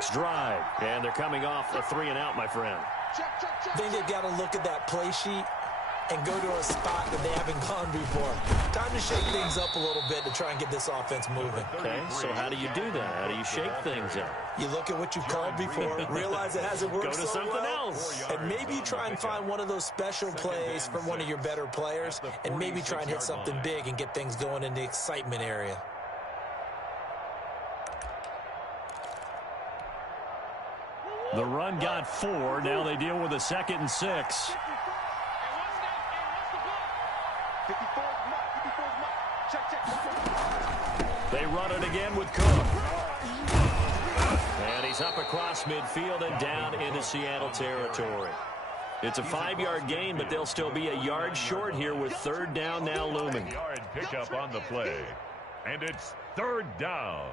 next drive. And they're coming off a 3-and-out, my friend. I think they've got to look at that play sheet and go to a spot that they haven't gone before. Time to shake things up a little bit to try and get this offense moving. Okay, so how do you do that? How do you shake things up? You look at what you've called before, realize it hasn't worked Go to so something well, else. and maybe you try and find one of those special plays from one of your better players, and maybe try and hit something big and get things going in the excitement area. The run got 4. Now they deal with a 2nd and 6. They run it again with Cook. And he's up across midfield and down into Seattle territory. It's a 5-yard gain, but they'll still be a yard short here with 3rd down now looming. Yard pickup on the play. And it's 3rd down.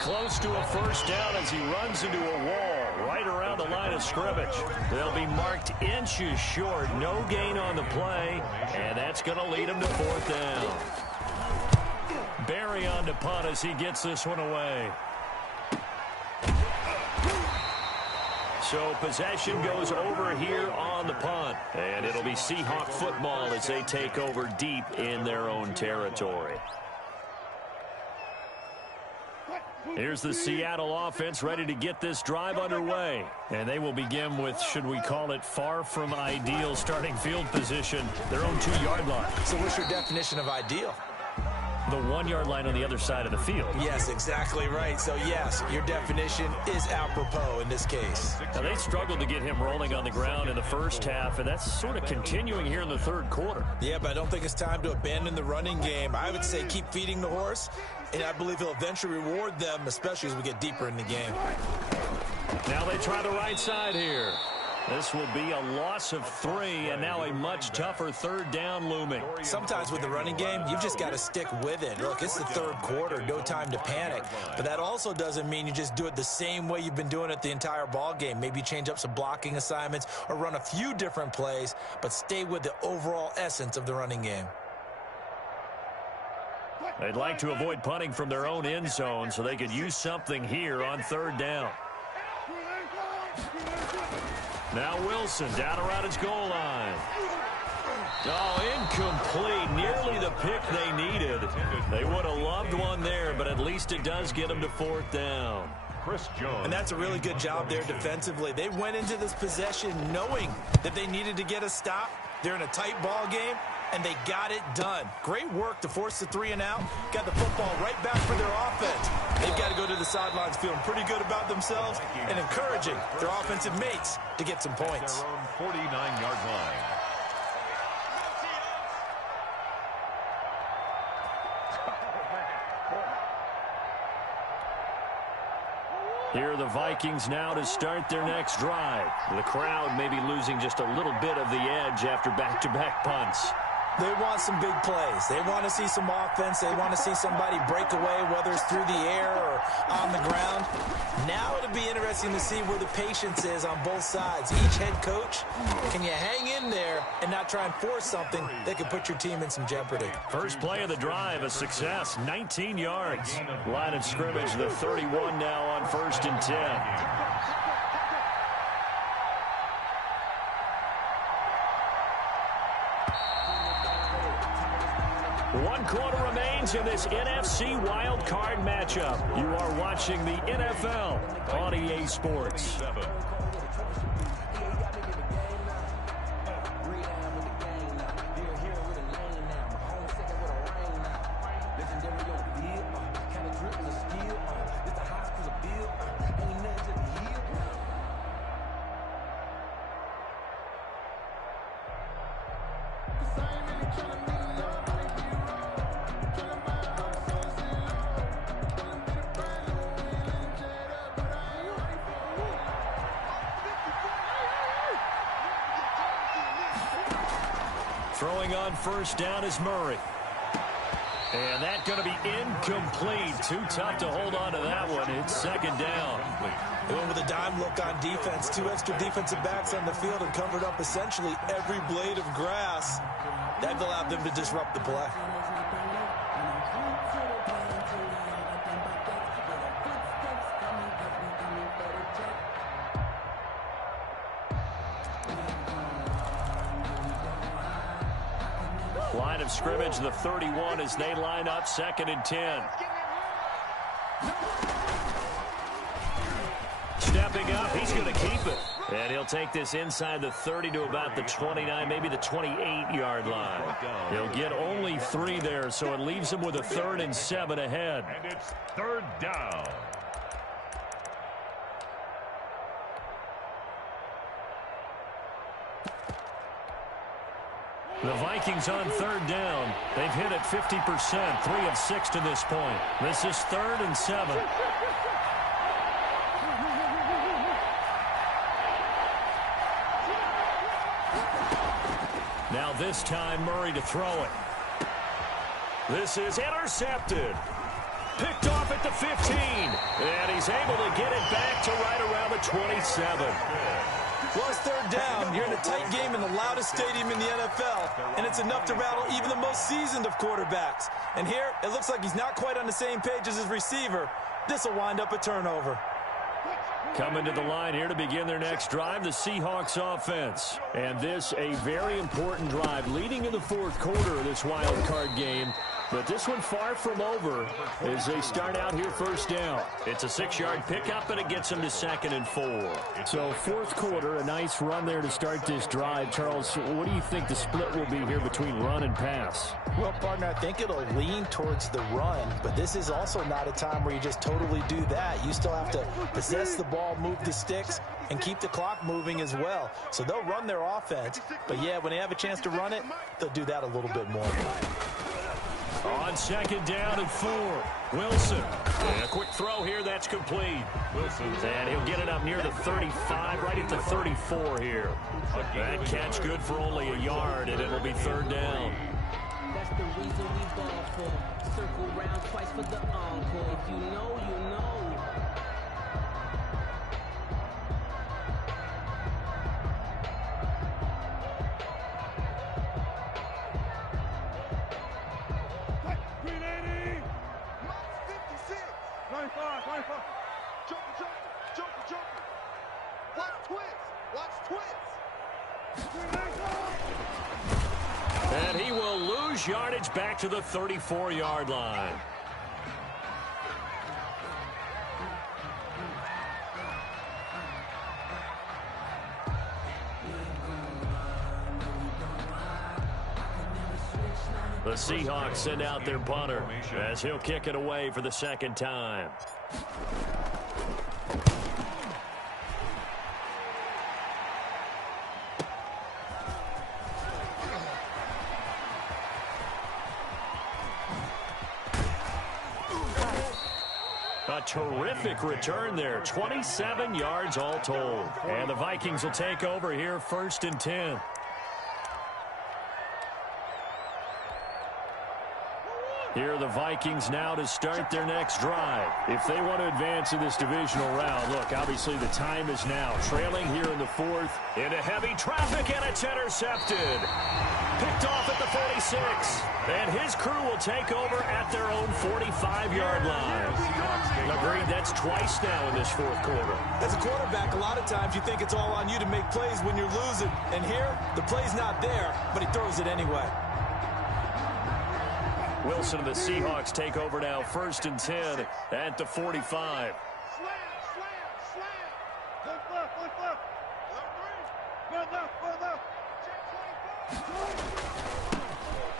Close to a 1st down as he runs into a wall right around the line of scrimmage. They'll be marked inches short. No gain on the play, and that's going to lead him to 4th down. Barry on to punt as he gets this one away. So possession goes over here on the punt, and it'll be Seahawk football as they take over deep in their own territory. Here's the Seattle offense ready to get this drive underway. And they will begin with, should we call it, far from ideal starting field position, their own 2-yard line. So what's your definition of ideal? The 1-yard line on the other side of the field. Yes, exactly right. So, yes, your definition is apropos in this case. Now, they struggled to get him rolling on the ground in the first half, and that's sort of continuing here in the 3rd quarter. Yeah, but I don't think it's time to abandon the running game. I would say keep feeding the horse, and I believe he'll eventually reward them, especially as we get deeper in the game. Now they try the right side here. This will be a loss of 3, and now a much tougher 3rd down looming. Sometimes with the running game, you've just got to stick with it. Look, it's the 3rd quarter, no time to panic. But that also doesn't mean you just do it the same way you've been doing it the entire ball game. Maybe change up some blocking assignments or run a few different plays, but stay with the overall essence of the running game. They'd like to avoid punting from their own end zone so they could use something here on 3rd down. Now Wilson down around his goal line. Oh, incomplete. Nearly the pick they needed. They would have loved one there, but at least it does get them to 4th down. Chris Jones. And that's a really good job there defensively. They went into this possession knowing that they needed to get a stop. They're in a tight ball game, and they got it done. Great work to force the 3-and-out. Got the football right back for their offense. They've got to go to the sidelines feeling pretty good about themselves and encouraging their offensive mates to get some points. Their own 49-yard line. Here are the Vikings now to start their next drive. The crowd may be losing just a little bit of the edge after back-to-back punts. They want some big plays. They want to see some offense. They want to see somebody break away, whether it's through the air or on the ground. Now it'll be interesting to see where the patience is on both sides. Each head coach, can you hang in there and not try and force something that could put your team in some jeopardy? First play of the drive, a success, 19 yards. Line of scrimmage, the 31 now on 1st and 10. One quarter remains in this NFC wild card matchup. You are watching the NFL on EA Sports. Throwing on 1st down is Murray. And that's going to be incomplete. Too tough to hold on to that one. It's second down. They went with a dime look on defense. 2 extra defensive backs on the field and covered up essentially every blade of grass. That allowed them to disrupt the play. Line of scrimmage, the 31, as they line up, 2nd and 10. Stepping up, he's going to keep it. And he'll take this inside the 30 to about the 29, maybe the 28-yard line. He'll get only 3 there, so it leaves him with a 3rd and 7 ahead. And it's 3rd down. The Vikings on 3rd down. They've hit it 50%, 3 of 6 to this point. This is 3rd and 7. Now this time Murray to throw it. This is intercepted. Picked off at the 15. And he's able to get it back to right around the 27. Well, it's 3rd down. You're in a tight game in the loudest stadium in the NFL, and it's enough to rattle even the most seasoned of quarterbacks. And here, it looks like he's not quite on the same page as his receiver. This will wind up a turnover. Coming to the line here to begin their next drive, the Seahawks offense. And this, a very important drive leading in the 4th quarter of this wild card game. But this one far from over as they start out here 1st down. It's a 6-yard pickup, and it gets them to 2nd and 4. So 4th quarter, a nice run there to start this drive. Charles, what do you think the split will be here between run and pass? Well, partner, I think it'll lean towards the run, but this is also not a time where you just totally do that. You still have to possess the ball, move the sticks, and keep the clock moving as well. So they'll run their offense, but yeah, when they have a chance to run it, they'll do that a little bit more. On 2nd down and 4, Wilson. And a quick throw here, that's complete. And he'll get it up near the 35, right at the 34 here. That catch good for only a yard, and it'll be 3rd down. That's the reason we ball for. Circle round twice for the encore. If you know, you know. And he will lose yardage back to the 34-yard line. The Seahawks send out their punter as he'll kick it away for the 2nd time. A terrific return there, 27 yards all told. And the Vikings will take over here 1st and 10. Here are the Vikings now to start their next drive. If they want to advance in this divisional round, look, obviously the time is now. Trailing here in the 4th. Into heavy traffic, and it's intercepted. Picked off at the 46. And his crew will take over at their own 45-yard line. Agreed, that's twice now in this 4th quarter. As a quarterback, a lot of times you think it's all on you to make plays when you're losing. And here, the play's not there, but he throws it anyway. Wilson and the Seahawks take over now 1st and 10 at the 45.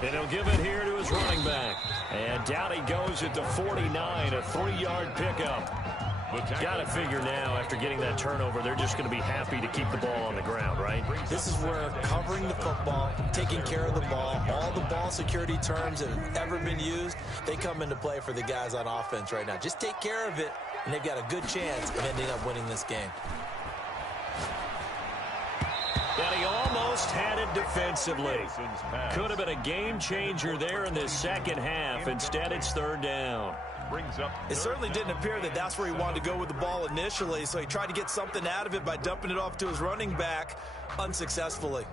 And he'll give it here to his running back. And down he goes at the 49, a 3-yard pickup. Got to figure now, after getting that turnover, they're just going to be happy to keep the ball on the ground, right? This is where covering the football, taking care of the ball, all the ball security terms that have ever been used, they come into play for the guys on offense right now. Just take care of it, and they've got a good chance of ending up winning this game. And he almost had it defensively. Could have been a game changer there in this second half. Instead, it's third down. It certainly didn't appear that that's where he wanted to go with the ball initially, so he tried to get something out of it by dumping it off to his running back unsuccessfully.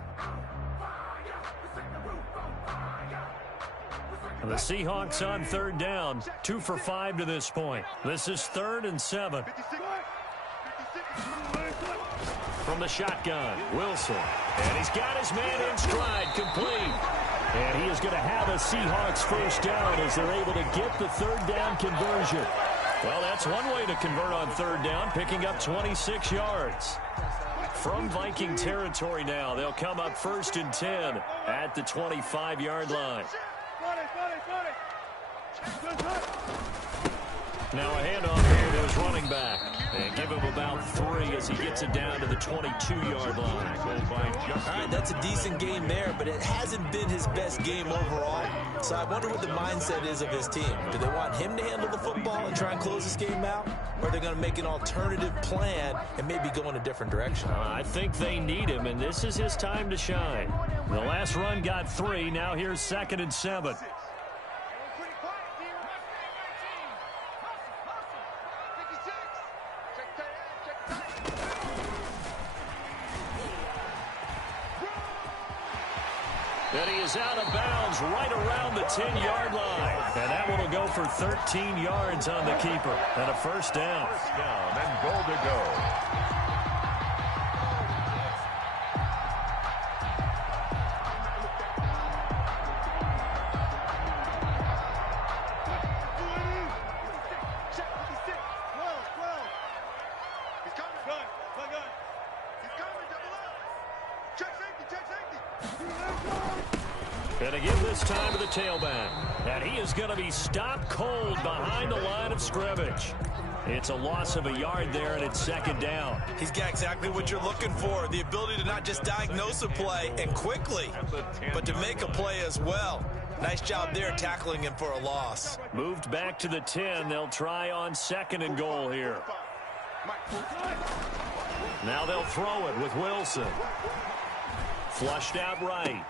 The Seahawks on third down, 2 for 5 to this point. This is 3rd and 7. From the shotgun, Wilson. And he's got his man in stride, complete. And he is going to have a Seahawks first down as they're able to get the third down conversion. Well, that's one way to convert on third down, picking up 26 yards. From Viking territory now, they'll come up 1st and 10 at the 25-yard line. Now a handoff here to his running back. And give him about 3 as he gets it down to the 22-yard line. All right, that's a decent game there, but it hasn't been his best game overall. So I wonder what the mindset is of his team. Do they want him to handle the football and try and close this game out? Or are they going to make an alternative plan and maybe go in a different direction? I think they need him, and this is his time to shine. The last run got 3. Now here's 2nd and 7. And he is out of bounds right around the 10-yard line. And that one will go for 13 yards on the keeper. And a first down. First down and goal to go. And again this time to the tailback. And he is going to be stopped cold behind the line of scrimmage. It's a loss of a yard there, and it's 2nd down. He's got exactly what you're looking for, the ability to not just diagnose a play and quickly, but to make a play as well. Nice job there tackling him for a loss. Moved back to the 10. They'll try on 2nd and goal here. Now they'll throw it with Wilson. Flushed out right.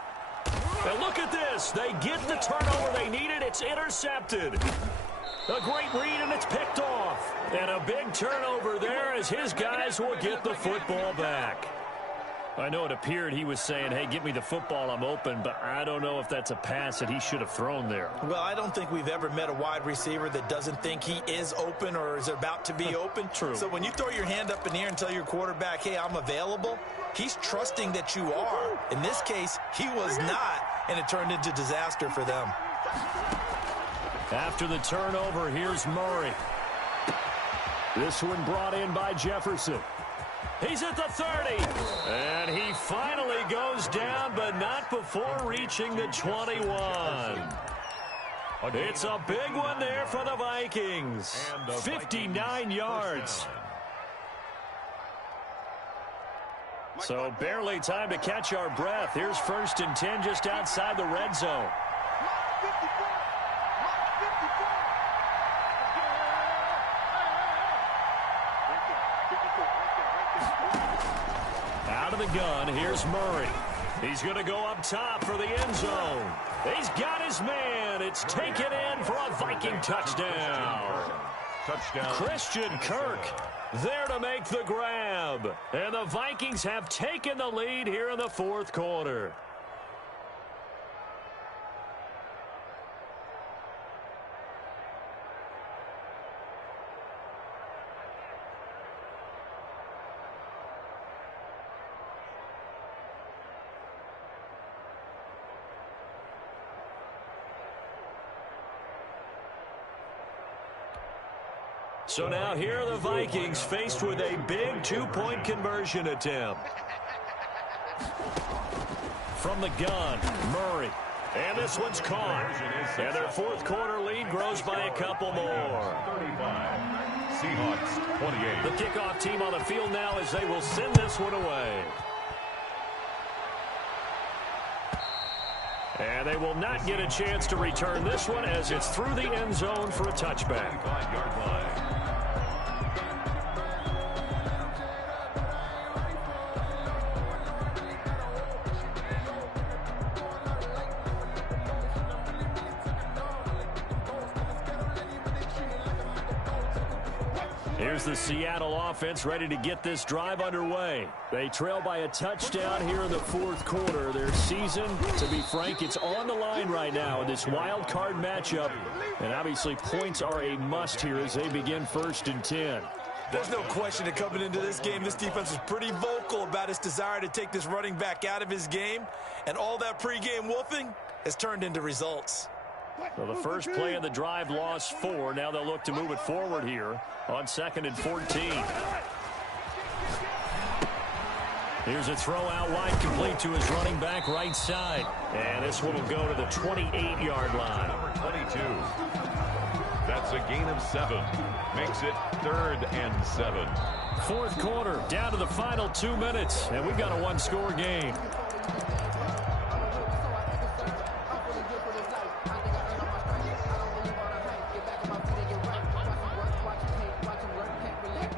And look at this. They get the turnover they needed. It's intercepted. A great read, and it's picked off. And a big turnover there as his guys will get the football back. I know it appeared he was saying, hey, give me the football, I'm open, but I don't know if that's a pass that he should have thrown there. Well, I don't think we've ever met a wide receiver that doesn't think he is open or is about to be open. True. So when you throw your hand up in the air and tell your quarterback, hey, I'm available, he's trusting that you are. In this case, he was not, and it turned into disaster for them. After the turnover, here's Murray. This one brought in by Jefferson. He's at the 30, and he finally goes down, but not before reaching the 21. It's a big one there for the Vikings. 59 yards. So barely time to catch our breath. Here's 1st and 10 just outside the red zone. Out of the gun, here's Murray. He's going to go up top for the end zone. He's got his man. It's taken in for a Viking touchdown. Christian Kirk there to make the grab. And the Vikings have taken the lead here in the 4th quarter. So now here are the Vikings faced with a big 2-point conversion attempt. From the gun, Murray. And this one's caught. And their 4th quarter lead grows by a couple more. 35. Seahawks 28. The kickoff team on the field now as they will send this one away. And they will not get a chance to return this one as it's through the end zone for a touchback. 35-yard line. Here's the Seattle offense ready to get this drive underway. They trail by a touchdown here in the fourth quarter. Their season, to be frank, it's on the line right now in this wild card matchup. And obviously points are a must here as they begin 1st and 10. There's no question that coming into this game, this defense was pretty vocal about its desire to take this running back out of his game. And all that pregame wolfing has turned into results. So the first play of the drive lost 4. Now they'll look to move it forward here on 2nd and 14. Here's a throw out wide, complete to his running back right side. And this one will go to the 28-yard line. Number 22. That's a gain of 7. Makes it 3rd and 7. Fourth quarter, down to the final 2 minutes. And we've got a one-score game.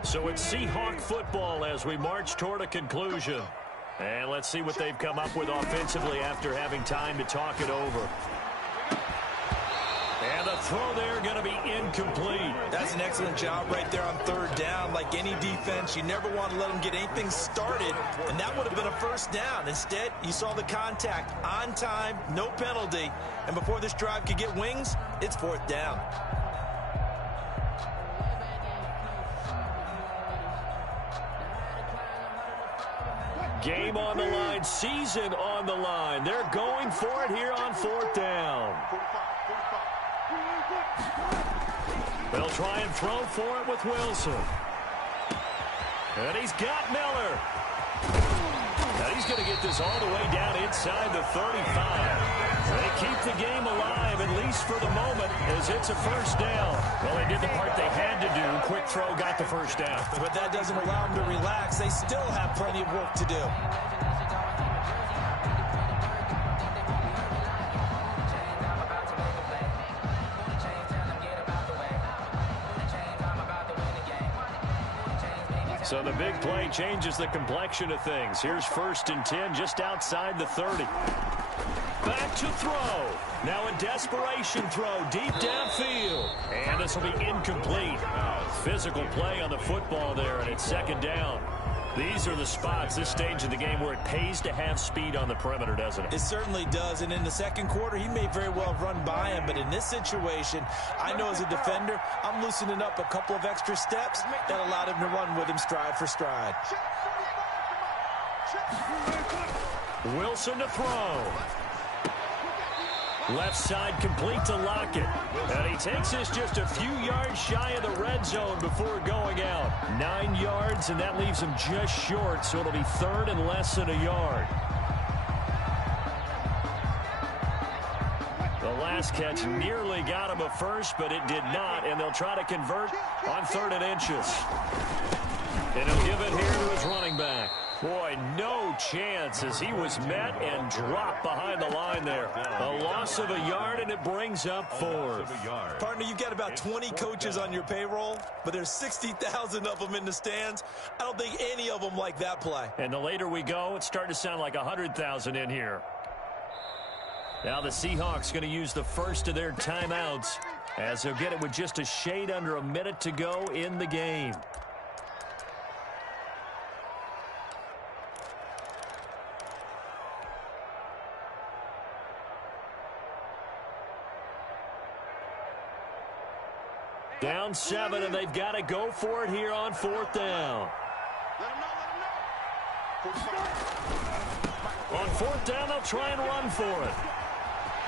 So it's Seahawk football as we march toward a conclusion. And let's see what they've come up with offensively after having time to talk it over. And the throw there going to be incomplete. That's an excellent job right there on 3rd down. Like any defense, you never want to let them get anything started, and that would have been a 1st down. Instead, you saw the contact on time, no penalty, and before this drive could get wings, it's 4th down. Game on the line, season on the line. They're going for it here on 4th down. They'll try and throw for it with Wilson. And he's got Miller. Now he's going to get this all the way down inside the 35. They keep the game alive, at least for the moment, as it's a 1st down. Well, they did the part they had to do. Quick throw got the 1st down. But that doesn't allow them to relax. They still have plenty of work to do. So the big play changes the complexion of things. Here's 1st and 10 just outside the 30. Back to throw. Now a desperation throw deep downfield. And this will be incomplete. Physical play on the football there, and it's 2nd down. These are the spots, this stage of the game, where it pays to have speed on the perimeter, doesn't it? It certainly does, and in the 2nd quarter, he may very well have run by him, but in this situation, I know as a defender, I'm loosening up a couple of extra steps that allowed him to run with him stride for stride. Wilson to throw. Left side complete to Lockett. And he takes this just a few yards shy of the red zone before going out. 9 yards, and that leaves him just short, so it'll be 3rd and less than a yard. The last catch nearly got him a first, but it did not, and they'll try to convert on 3rd and inches. And he'll give it here to his running back. Boy, no chance as he was met and dropped behind the line there. A loss of a yard, and it brings up 4th. Partner, you've got about 20 coaches on your payroll, but there's 60,000 of them in the stands. I don't think any of them like that play. And the later we go, it's starting to sound like 100,000 in here. Now the Seahawks going to use the first of their timeouts as they'll get it with just a shade under a minute to go in the game. Down 7, and they've got to go for it here on 4th down. On 4th down, they'll try and run for it.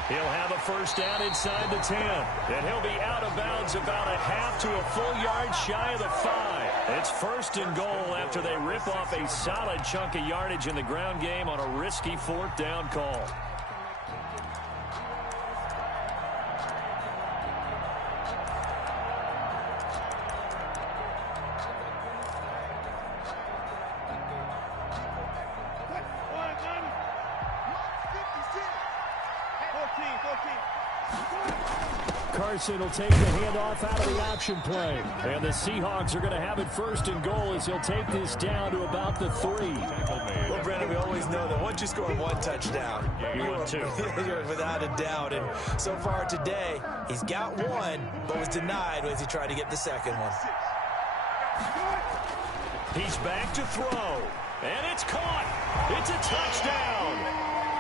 He'll have a 1st down inside the 10. And he'll be out of bounds about a half to a full yard shy of the 5. It's 1st and goal after they rip off a solid chunk of yardage in the ground game on a risky 4th down call. Carson will take the handoff out of the option play. And the Seahawks are going to have it 1st and goal as he'll take this down to about the 3. Well, Brandon, we always know that once you score 1 touchdown, you want 2. You're without a doubt. And so far today, he's got 1, but was denied as he tried to get the 2nd one. He's back to throw. And it's caught. It's a touchdown.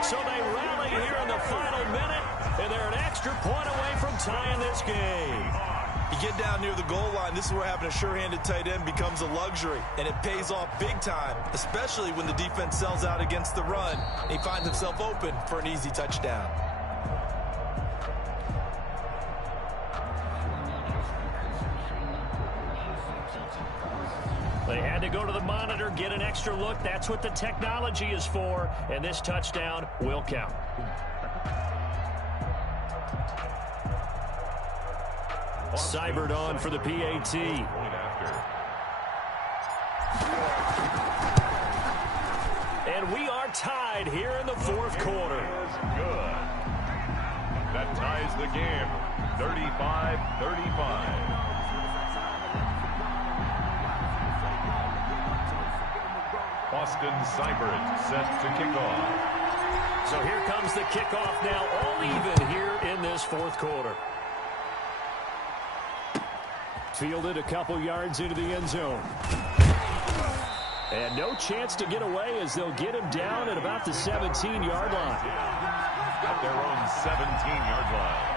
So they rally here in the final minute, and they're an extra point away from tying this game. You get down near the goal line, this is where having a sure-handed tight end becomes a luxury, and it pays off big time, especially when the defense sells out against the run, and he finds himself open for an easy touchdown. They had to go to the monitor, get an extra look. That's what the technology is for, and this touchdown will count. Seibert on for the PAT. And we are tied here in the fourth quarter. Good. That ties the game, 35-35. Austin Seibert set to kick off. So here comes the kickoff now, all even here in this fourth quarter. Fielded a couple yards into the end zone. And no chance to get away as they'll get him down at about the 17-yard line. At their own 17-yard line.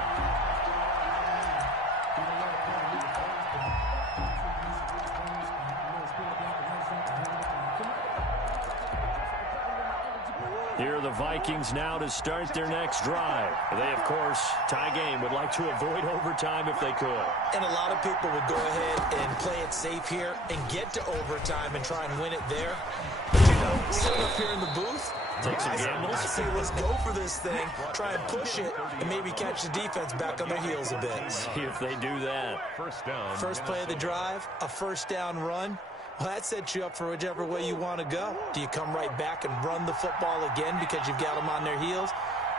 Here are the Vikings now to start their next drive. They, of course, tie game, would like to avoid overtime if they could. And a lot of people would go ahead and play it safe here and get to overtime and try and win it there. But, you know, sitting up here in the booth, take some gambles. I say let's go for this thing, try and push it, and maybe catch the defense back on their heels a bit. See if they do that. First down. First play of the drive, a first down run. Well, that sets you up for whichever way you want to go. Do you come right back and run the football again because you've got them on their heels?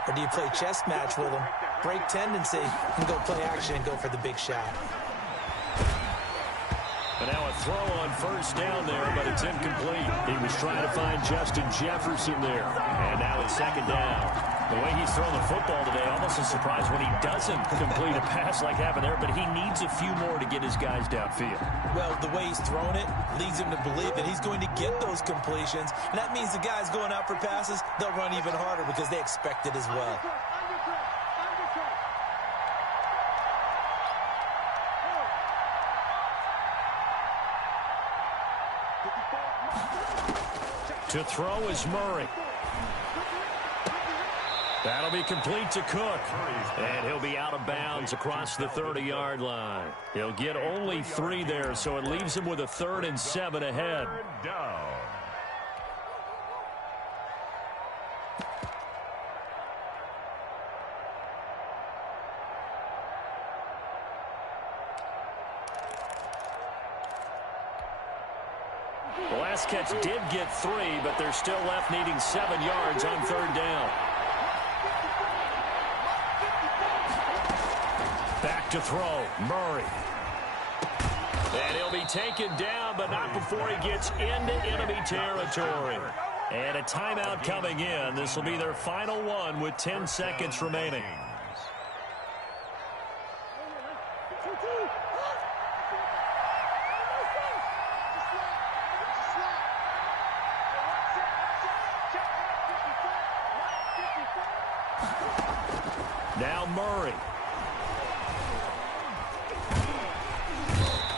Or do you play chess match with them, break tendency, and go play action and go for the big shot? And now a throw on first down there, but it's incomplete. He was trying to find Justin Jefferson there. And now it's second down. The way he's thrown the football today, almost a surprise when he doesn't complete a pass like having there, but he needs a few more to get his guys downfield. Well, the way he's thrown it leads him to believe that he's going to get those completions, and that means the guys going out for passes, they'll run even harder because they expect it as well. To throw is Murray. That'll be complete to Cook. And he'll be out of bounds across the 30-yard line. He'll get only 3 there, so it leaves him with a 3rd and 7 ahead. Down. The last catch did get 3, but they're still left needing 7 yards on 3rd down. Back to throw, Murray. And he'll be taken down, but not before he gets into enemy territory. And a timeout coming in. This will be their final one with 10 seconds remaining. Now Murray.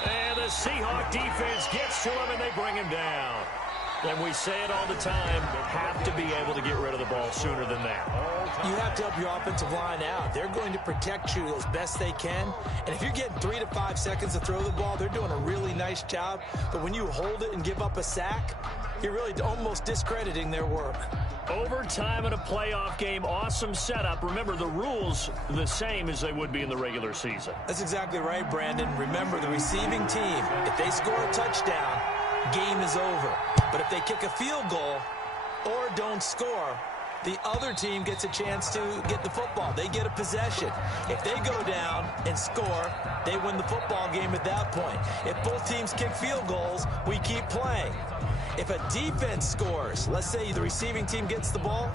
And the Seahawks defense gets to him, and they bring him down. And we say it all the time, have to be able to get rid of the ball sooner than that. You have to help your offensive line out. They're going to protect you as best they can. And if you're getting 3 to 5 seconds to throw the ball, they're doing a really nice job. But when you hold it and give up a sack, you're really almost discrediting their work. Overtime in a playoff game, awesome setup. Remember, the rules the same as they would be in the regular season. That's exactly right, Brandon. Remember, the receiving team, if they score a touchdown, game is over. But if they kick a field goal or don't score, the other team gets a chance to get the football. They get a possession. If they go down and score, they win the football game at that point. If both teams kick field goals, we keep playing. If a defense scores, let's say the receiving team gets the ball,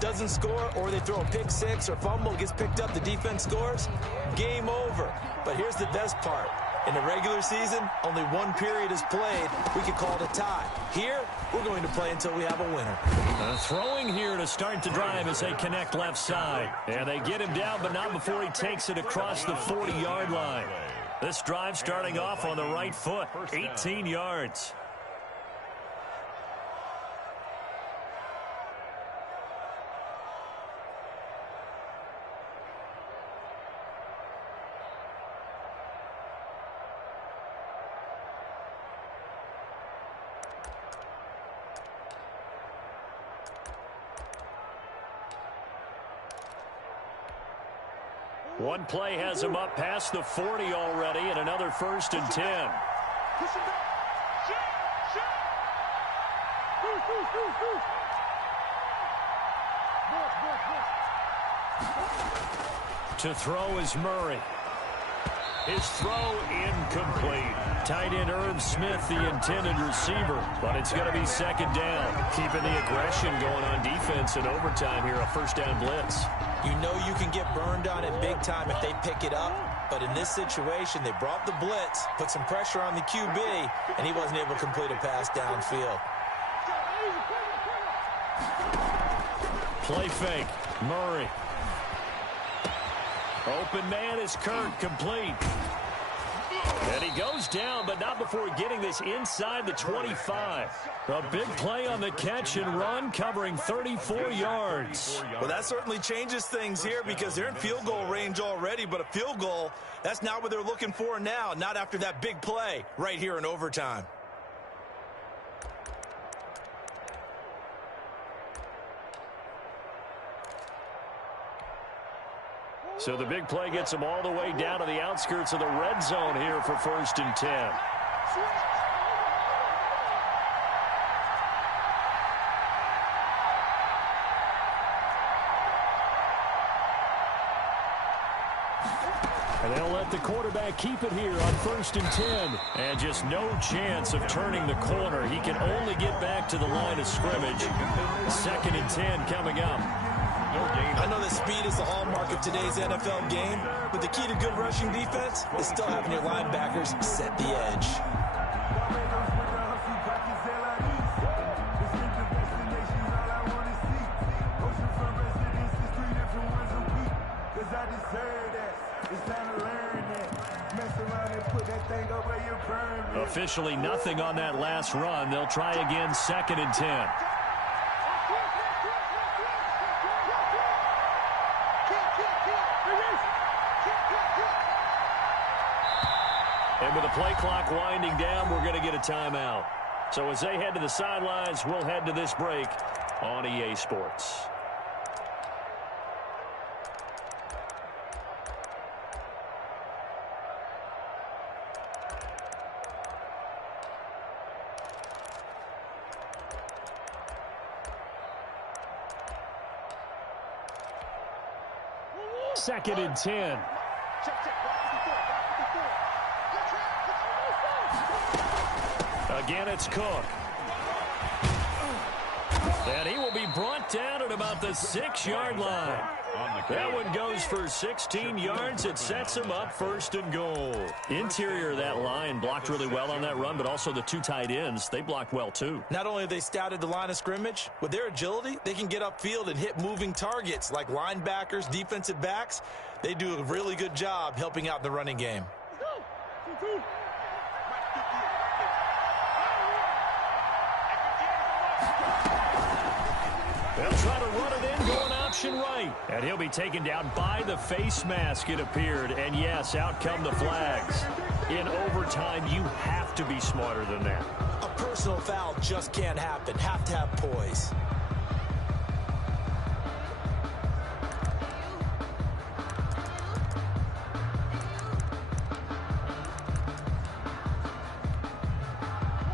doesn't score, or they throw a pick six or fumble, gets picked up, the defense scores, game over. But here's the best part. In the regular season, only one period is played. We could call it a tie. Here, we're going to play until we have a winner. Throwing here to start the drive as they connect left side. And they get him down, but not before he takes it across the 40-yard line. This drive starting off on the right foot, 18 yards. One play has him up past the 40 already, and another 1st and 10. To throw is Murray. His throw incomplete. Tight end Irv Smith, the intended receiver, but it's going to be 2nd down. Keeping the aggression going on defense in overtime here, a 1st down blitz. You know you can get burned on it big time if they pick it up, but in this situation, they brought the blitz, put some pressure on the QB, and he wasn't able to complete a pass downfield. Play fake. Murray. Open man is Kirk, complete. And he goes down, but not before getting this inside the 25. A big play on the catch and run, covering 34 yards. Well, that certainly changes things here because they're in field goal range already, but a field goal, that's not what they're looking for now, not after that big play right here in overtime. So the big play gets them all the way down to the outskirts of the red zone here for 1st and 10. And they'll let the quarterback keep it here on 1st and 10. And just no chance of turning the corner. He can only get back to the line of scrimmage. 2nd and 10 coming up. I know that speed is the hallmark of today's NFL game, but the key to good rushing defense is still having your linebackers set the edge. Officially nothing on that last run. They'll try again, 2nd and 10. And with the play clock winding down, we're going to get a timeout. So as they head to the sidelines, we'll head to this break on EA Sports. Second and 10. Again, it's Cook. And he will be brought down at about the 6-yard line. That one goes for 16 yards. It sets him up 1st and goal. Interior of that line blocked really well on that run, but also the 2 tight ends, they blocked well too. Not only have they scouted the line of scrimmage, with their agility, they can get upfield and hit moving targets like linebackers, defensive backs. They do a really good job helping out the running game. They'll try to run it in, going option right. And he'll be taken down by the face mask, it appeared. And yes, out come the flags. In overtime, you have to be smarter than that. A personal foul just can't happen. Have to have poise.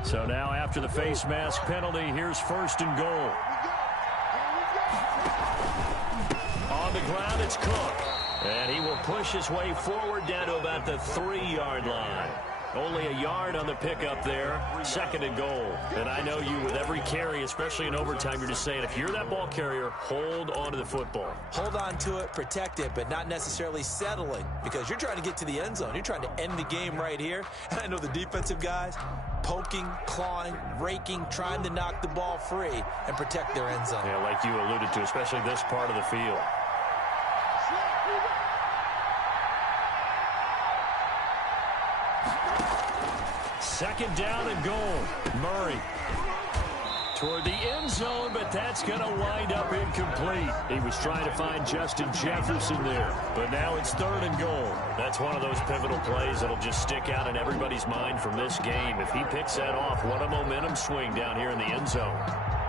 So now after the face mask penalty, here's 1st and goal. On the ground, it's Cook. And he will push his way forward down to about the 3-yard line. Only a yard on the pickup there. 2nd and goal. And I know you, with every carry, especially in overtime, you're just saying, if you're that ball carrier, hold on to the football. Hold on to it, protect it, but not necessarily settling, because you're trying to get to the end zone. You're trying to end the game right here. And I know the defensive guys poking, clawing, raking, trying to knock the ball free and protect their end zone. Yeah, like you alluded to, especially this part of the field. Second down and goal. Murray toward the end zone, but that's going to wind up incomplete. He was trying to find Justin Jefferson there, but now it's 3rd and goal. That's one of those pivotal plays that'll just stick out in everybody's mind from this game. If he picks that off, what a momentum swing down here in the end zone.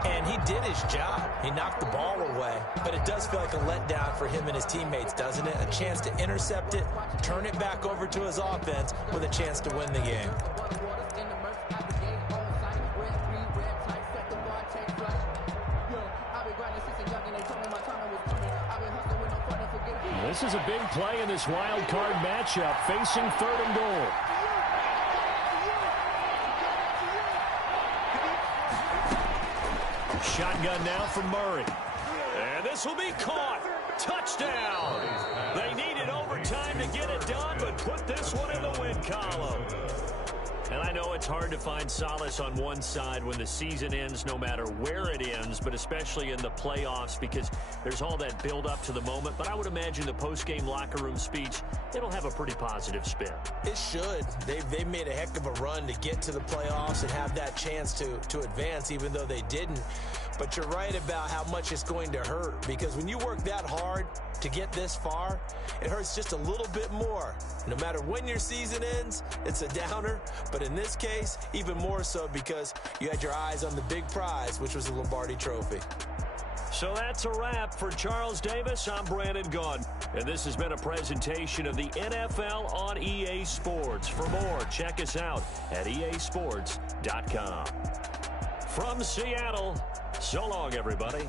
And he did his job. He knocked the ball away. But it does feel like a letdown for him and his teammates, doesn't it? A chance to intercept it, turn it back over to his offense with a chance to win the game. This is a big play in this wild card matchup, facing 3rd and goal. Shotgun now from Murray. And this will be caught. Touchdown. They needed overtime to get it done, but put this one in the win column. And I know it's hard to find solace on one side when the season ends, no matter where it ends, but especially in the playoffs, because there's all that build up to the moment. But I would imagine the post-game locker room speech, it'll have a pretty positive spin. It should. They've made a heck of a run to get to the playoffs and have that chance to advance, even though they didn't. But you're right about how much it's going to hurt, because when you work that hard to get this far, it hurts just a little bit more. No matter when your season ends, it's a downer. But in this case, even more so, because you had your eyes on the big prize, which was the Lombardi Trophy. So that's a wrap for Charles Davis. I'm Brandon Gaudin, and this has been a presentation of the NFL on EA Sports. For more, check us out at easports.com. From Seattle, so long, everybody.